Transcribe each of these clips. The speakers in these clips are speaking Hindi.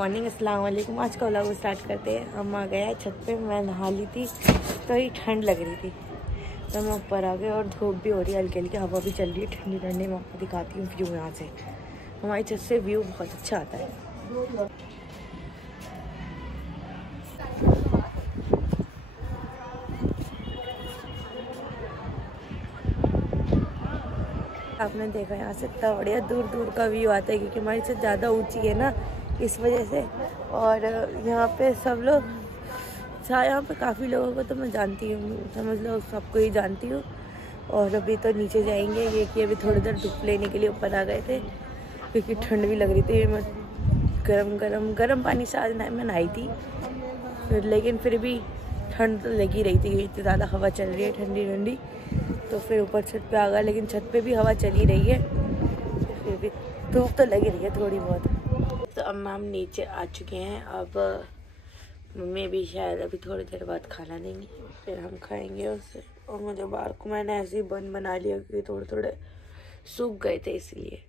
मॉर्निंग, अस्सलाम वालेकुम। आज का व्लॉग स्टार्ट करते हैं। हम आ गए छत पे, मैं नहा ली थी तो ही ठंड लग रही थी तो मैं ऊपर आ गए और धूप भी हो रही है, हल्की हल्की हवा भी चल रही है ठंडी ठंडी। मैं आपको दिखाती हूँ व्यू। यहाँ से हमारी छत से व्यू बहुत अच्छा आता है। आपने देखा यहाँ से इतना बढ़िया दूर दूर का व्यू आता है क्योंकि हमारी छत ज़्यादा ऊंची है ना, इस वजह से। और यहाँ पे सब लोग, यहाँ पे काफ़ी लोगों को तो मैं जानती हूँ, समझ लो सबको ही जानती हूँ। और अभी तो नीचे जाएंगे, ये कि अभी थोड़ी देर धूप लेने के लिए ऊपर आ गए थे क्योंकि ठंड भी लग रही थी। मैं गरम पानी से आज मैं नहाई थी लेकिन फिर भी ठंड तो लगी रही थी, इतनी ज़्यादा हवा चल रही है ठंडी ठंडी। तो फिर ऊपर छत पे आ गया, लेकिन छत पे भी हवा चली रही है, फिर भी धूप तो लगी रही है थोड़ी बहुत। तो अब हम नीचे आ चुके हैं। अब मम्मी भी शायद अभी थोड़ी देर बाद खाना देंगी, फिर हम खाएंगे उससे। और मुझे बाल को मैंने ऐसे ही बंद बना लिया क्योंकि थोड़े थोड़े सूख गए थे इसलिए।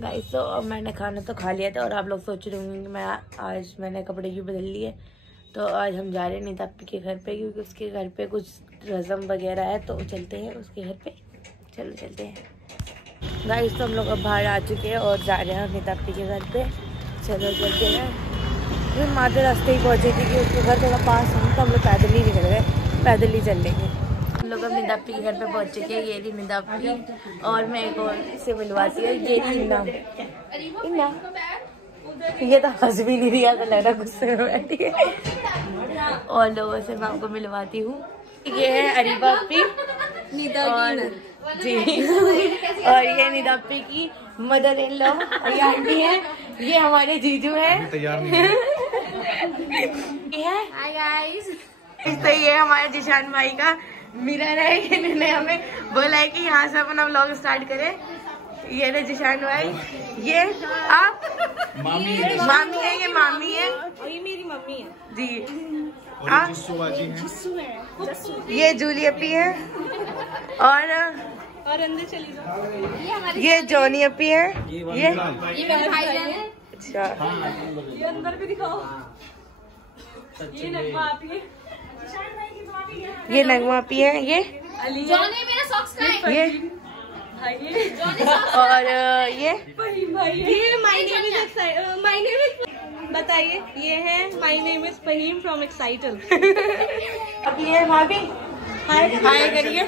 गाइस तो अब मैंने खाना तो खा लिया था और आप लोग सोच रहे होंगे कि आज मैंने कपड़े क्यों बदल लिए। तो आज हम जा रहे हैं नितापी के घर पे क्योंकि उसके घर पे कुछ रस्म वगैरह है, तो चलते हैं उसके घर पे। चलो चलते हैं गाइस। तो हम लोग अब बाहर आ चुके हैं और जा रहे हैं नितापी के घर पे। चलो चलते हैं। फिर माधे रास्ते ही पहुँचे क्योंकि उसके घर थोड़ा पास है तो हम लोग पैदल ही निकल गए, पैदल ही चल लेंगे। हम लोग अब नितापी के घर पे पहुँच चुके हैं। ये रही नितापी और मैं एक और से मिलवाती है। ये रही इन्ना, ये तो हंस भी नहीं दिया, तो लग रहा गुस्से में बैठी है। और लोगों से मैं आपको मिलवाती हूँ। ये है अरीबा अपी और जी और ये नितापी की मदर इन लॉ और ये आंटी है। ये हमारे जीजू है। तैयार नहीं है। Hi guys. तो ये हमारे जिशान भाई का मिरर है। इन्होंने हमें बोला है कि यहाँ से अपना व्लॉग स्टार्ट करें। ये ना जिशान भाई, ये आप मामी है, ये मामी है और ये मेरी मम्मी है जी। आप ये जूली अपी है और अंदर चली जाओ। ये जॉनी अपी है। ये मेरे भाई है। अच्छा ये अंदर भी दिखाओ। ये नगमा अपी है। ये नगमा अपी है। ये जॉनी मेरा सॉक्स का है। ये और ये माय नेम इज बताइए। ये है my name is Faheem from एक्साइटल। अब ये भाभी हाय करिए।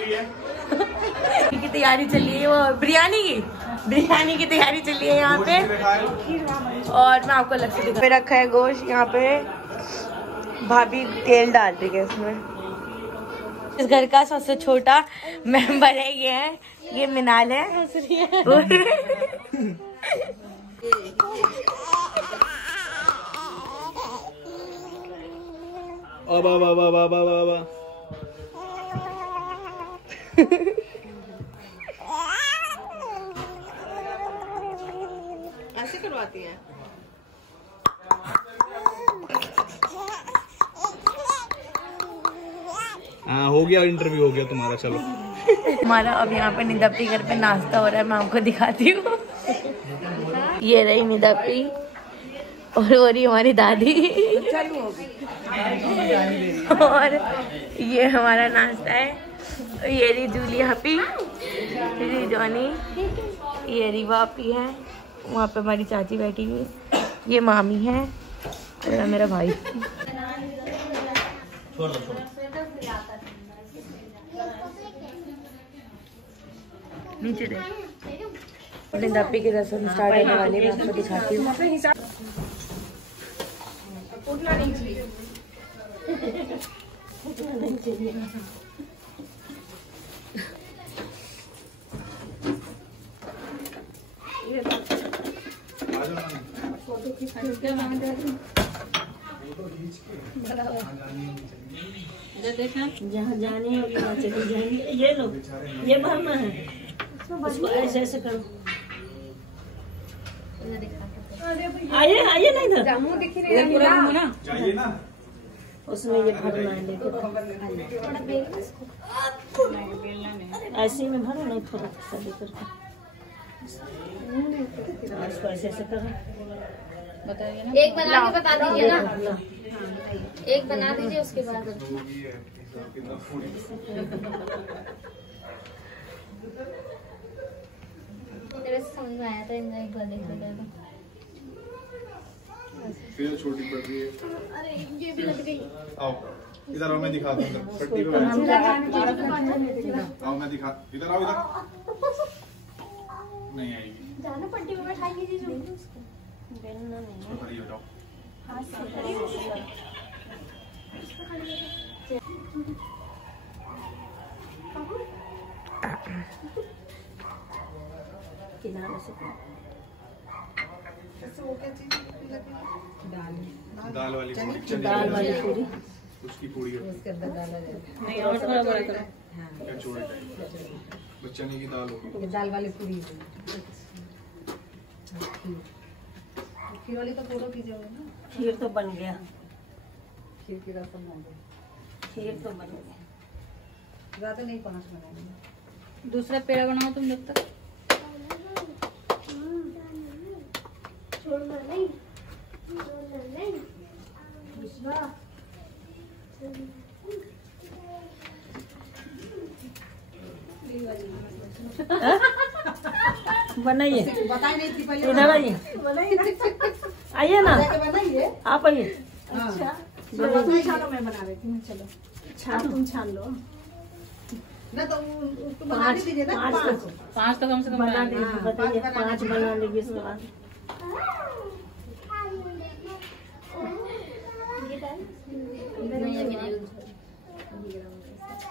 की तैयारी चल रही है, वो बिरयानी की तैयारी चल रही है यहाँ पे। और मैं आपको अलग से दिखा पे रखा है गोश्त। यहाँ पे भाभी तेल डाल रही है इसमें। इस घर का सबसे छोटा मेंबर है ये मिनाल है। ऐसे करवाती है। हाँ हो गया, इंटरव्यू हो गया तुम्हारा। चलो हमारा अब यहाँ पे नितापी घर पे नाश्ता हो रहा है, मैं आपको दिखाती हूँ। ये रही नितापी और वो रही हमारी दादी और ये हमारा नाश्ता है। ये रही जूली अपी, ये जॉनी, ये रीवा अपी है। वहाँ पे हमारी चाची बैठी हुई, ये मामी है और मेरा भाई। नीचे देख। नितापी की रस्म स्टार्ट होने वाली है, मैं आपको दिखाती हूँ। उठना नहीं चाहिए। जहाँ जाने और वहाँ चले जाएंगे। ये लो, ये भरना है, उसको ऐसे ऐसे करो। आइए नहीं था ना, उसमें ये भरना है। ऐसे में भरो, नहीं थोड़ा सा लेकर उसको ऐसे ऐसे करो। बताइए ना। एक बना के बता दीजिए ना, एक बना दीजिए उसके बाद। मेरे से समझ में आया था, इनका एक बार देख लेगा। फिर छोटी पड़ रही है। अरे ये भी लग गई। आओ इधर आओ, मैं दिखाता हूँ पट्टी पे। आओ मैं दिखा, इधर आओ इधर। नहीं आएगी। जाना पट्टी पे बैठाइए जी जो। खड़ी हो जाओ। किनारे से दाल वाली पूरी, दाल वाली पूरी, उसकी पूरी हो। नहीं और थोड़ा बड़ा करो। क्या छोड़े बच्चन की दाल हो। दाल वाली पूरी। खीर वाली तो फोटो कीजिएगा ना। खीर तो बन गया, खीर की रसम बन गई। खीर तो बन गया। ज्यादा नहीं, 5 बनाएंगे। दूसरा पेड़ा बनाओ तुम जब तक। छोड़ना नहीं, छोड़ना नहीं। दूसरा बनाइए, बताई नहीं थी पहले। इधर आइए, आइए ना, बनाइए। आप आइए। अच्छा तुम छानो, मैं बना रही थी। चलो छान, तुम छान लो ना, तो उसको बना दीजिए ना। 5 तो कम से कम बना दीजिए, बताइए 5 बना लीजिए इसके बाद।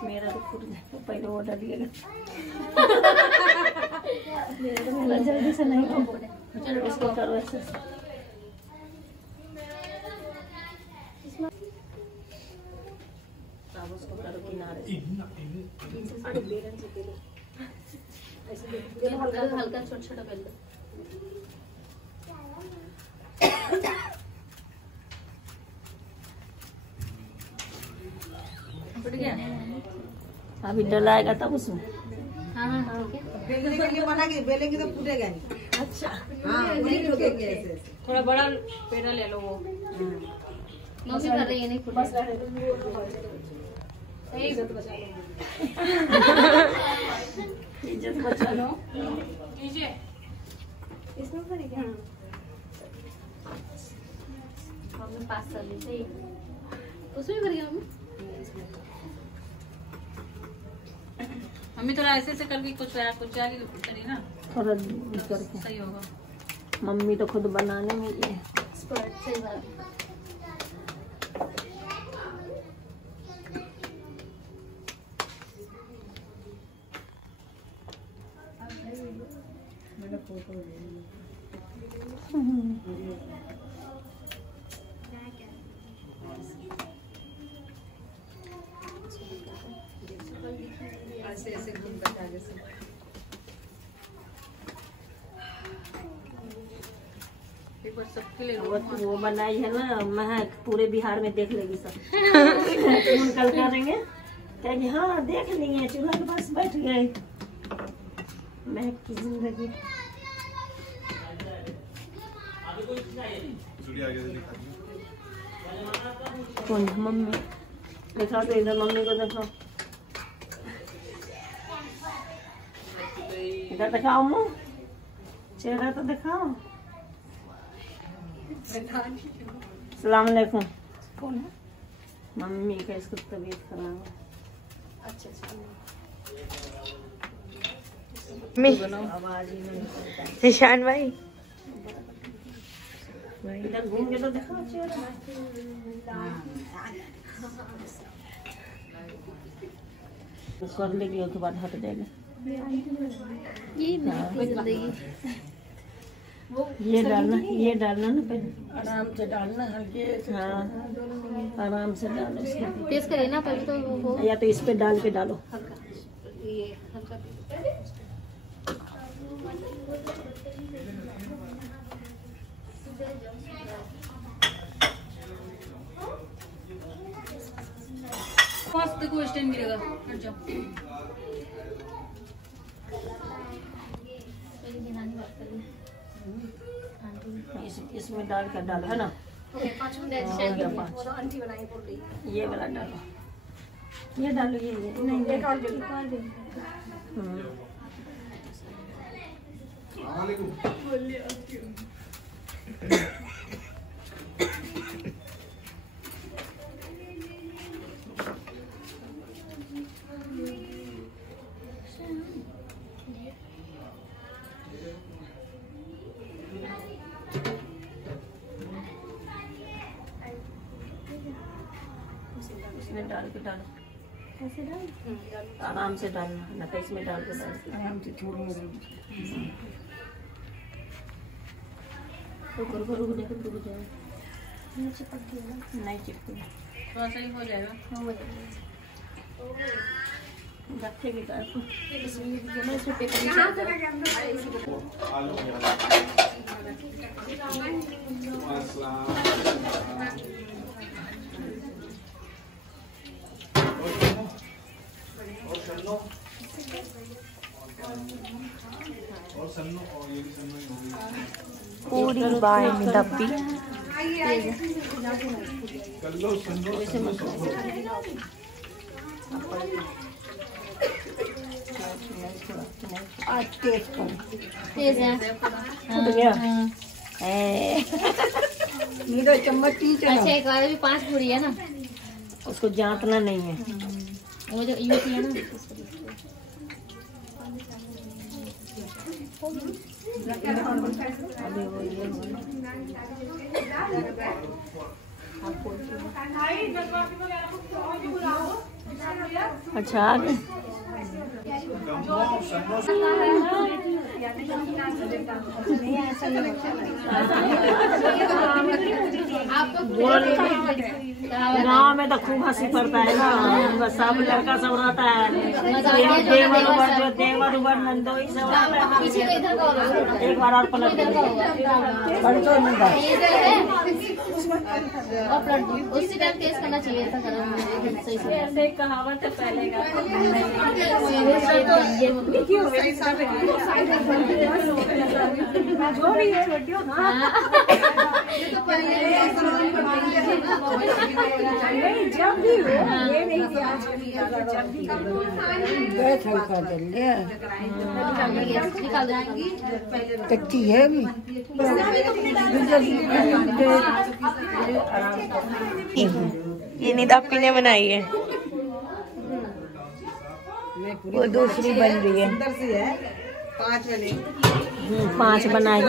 मेरा तो फूट गया, पहले वो डालिएगा। मेरा तो मेरा जल्दी से नहीं हो, इसको करो ऐसे। अब उसको करो किनारे से। हल्का हल्का छोटा छोटा बेल दो। अभी डलाएगा तब उसमें। हाँ हाँ हाँ, ठीक है। बेलने के लिए बना के बेलेंगे तो फूटेगा नहीं। अच्छा हाँ, वही ठोकेंगे ऐसे। थोड़ा बड़ा पेड़ा ले लो वो। मम्मी कर रही है, नहीं फूटेगा। इज्जत बचा लो। लीजिए। इसमें पड़ेगा। मम्मी पास कर ली सही। उसमें करिए मम्मी। मम्मी थोड़ा ऐसे करके कुछ आगे करिए ना, थोड़ा करके। सही होगा। मम्मी तो खुद बनाने में ये एक्सपर्ट, सही बात। ऐसे ऐसे घूमता है आगे से। एक बार सबके लिए वो बनाई है ना महक, पूरे बिहार में देख लेगी सब। फोन कल करेंगे, कहेंगे हाँ देख लिए, चूल्हा के पास बैठ गए। महक की जिंदगी। आगे से दिखा दीजिए। कौन? मम्मी दिखाओ तो, इधर मम्मी को दिखाओ, इधर दिखाओ मुँह, चेहरा तो दिखाओ। सलाम अलैकुम। कौन है? मम्मी का इसको तबीयत खराब है। अच्छा अच्छा। आवाज ही नहीं निकलता है। निशान भाई इधर घूम के तो दिखाओ चेहरा। कर लेगी उसके बाद हट जाएगा। ये मेरी जिंदगी। ये डालना ना पहले, आराम से डालना, हल्के से। हाँ आराम से डालो इसको, टेस्ट करिए ना पहले तो वो या तो इस पे डाल के डालो। हल्का, ये हल्का। पास देखो स्टैंड गिरेगा, हट जाओ। मेरी ध्यान बात करिए। इस इसमें डाल कर डालो, है ना? ओके 5 मिनट हाँ, चाहिए। या 5। वो तो आंटी बनाई बोल रही है। ये वाला डालो, ये डालो, ये नहीं एक और दे दो। इसमें डाल के डालो, कैसे डाल? आराम से डालना, ना तो इसमें डाल के डालो, आराम से छोड़ो। रुक जाओ, नहीं चिपक गया ना। नहीं चिपके, थोड़ा सा ही हो जाएगा। हो रखेगी तो आपको। इसमें ये ना इसमें पेपर नीचे आ जाएगा। और सन्नो, और ये भी सन्नो ही होगी। पूरी बाय डब्बी कर लो सन्नो, सन्नो सब। आज टेस्ट करो। तेज है। फूट गया। नीडो चम्मच तीन चलो। अच्छा एक बार भी 5 पूरी है ना। उसको जांचना नहीं है। वो जो यूं किया ना। अभी वो ये अच्छा आ गए। गाँव में तो खूब हंसी पड़ता है ना, सब लड़का सब रहता है, देवर उबर नंदोई सब रहता है। पीछे का इधर का होगा। एक बार और पलट इधर का होगा। ये इधर है। और पलट उसी टाइम तेज करना चाहिए था गरम सही से। ऐसे कहावत है पहले का। जब भी हो ये नहीं कि आज जब भी गैस हल्का जल लिया। निकाल दो। कच्ची है अभी। ये नींद आपकी ने बनाई है, वो दूसरी बन रही है। अंदर से है 5 बने। 5 बनाई,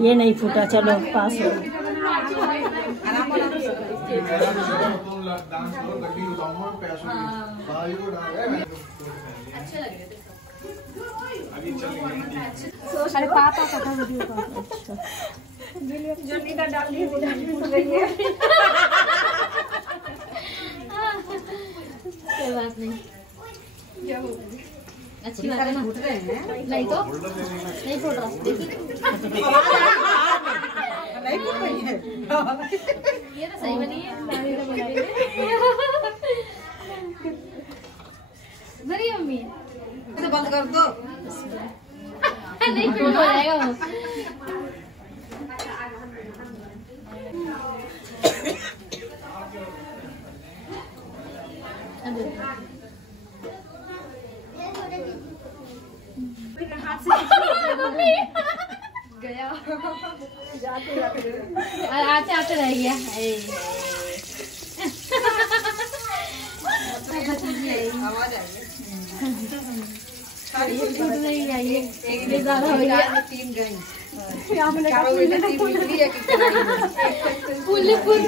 ये नहीं फूटा, चलो पास हो। डांस करो, गड्डी उठाऊंगा पैसों की भाई को डाल। अच्छे लग रहे थे। अभी चल गए। अरे पापा का था वीडियो का। जल्दी का डाल दी फूट गई है। कोई बात नहीं। अच्छी बात है ना। फूट रहे हैं। नहीं तो नहीं फूट रहा। नहीं फूट रही है। ये तो सही बनी है। बड़ी मम्मी इसे बंद कर दो। नहीं फूट हो जाएगा वो। गया आते आते रह गया। आवाज आई है। एक भी ज्यादा हो गया। 3 गई। चारों में 3 निकली है कि फुल फुल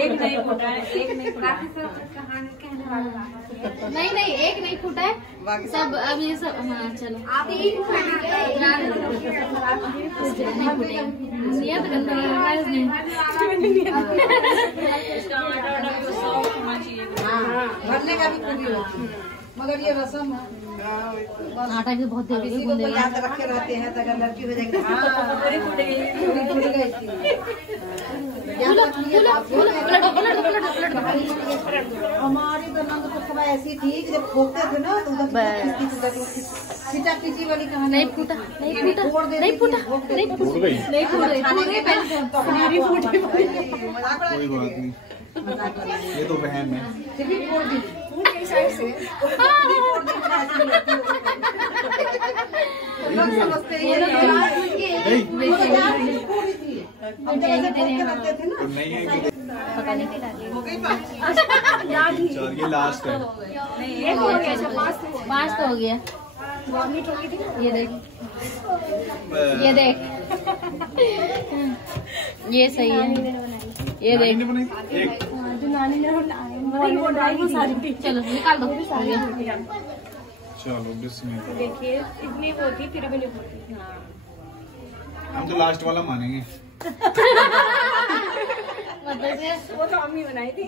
एक नहीं फूटा है, एक नहीं फूटा है। नहीं नहीं एक नहीं फूटा है सब। अब ये सब हाँ चलो नहीं फूटेगा। नियत गंदा नहीं। इसका आटा वाटा भी तो सॉफ्ट होना चाहिए। भरने का भी पूरी होती है। मगर ये रसम आटा भी बहुत देर हो गई याद रखे रहते हैं तो अगर लड़की हो जाएगी हमारी तो नंद पुष्पा ऐसी थी कि जब खोते थे ना तो खींचा खींची वाली कहानी नहीं फूटा नहीं फूटा नहीं फूटा नहीं फूट गई नहीं फूट गई कोई बात नहीं, ये तो वहम है। नहीं है कि ये लास्ट है। 5 तो हो गया। ये देख ये देख ये सही है। ये देख एक चलो निकाल दो। चलो बिस्मिल्लाह। देखिए इतनी वो थी फिर भी नहीं होती। हम तो लास्ट वाला मानेंगे। वो तो अम्मी बनाई थी।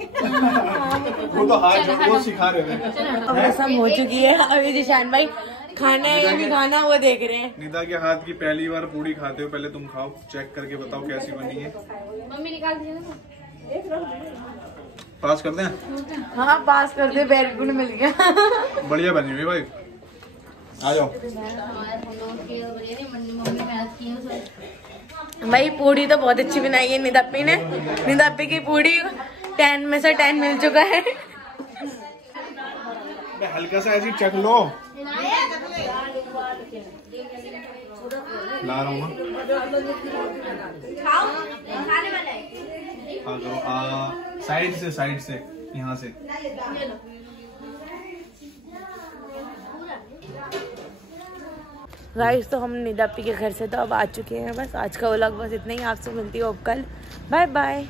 वो तो हाथ वो सिखा रहे थे। अब रसम हो चुकी है, अभी जिशान भाई खाना है या नहीं खाना वो देख रहे हैं। निदा के हाथ की पहली बार पूड़ी खाते हो, पहले तुम खाओ, चेक करके बताओ कैसी बनी है। मम्मी निकाल दीजिए ना। पास कर दें? हाँ पास कर दे, वेरी गुड मिल गया। बढ़िया बनी हुई भाई, आ जाओ। भाई पूड़ी तो बहुत अच्छी बनाई है निदाप्पी ने। निदाप्पी की पूड़ी 10 में से 10 मिल चुका है। हल्का सा ऐसी चख लो, ला रहा हूँ। साइड से यहाँ से। गाइस तो हम निदाप्पी के घर से तो अब आ चुके हैं। बस आज का व्लॉग बस इतना ही। आपसे मिलती हूँ अब कल। Bye bye.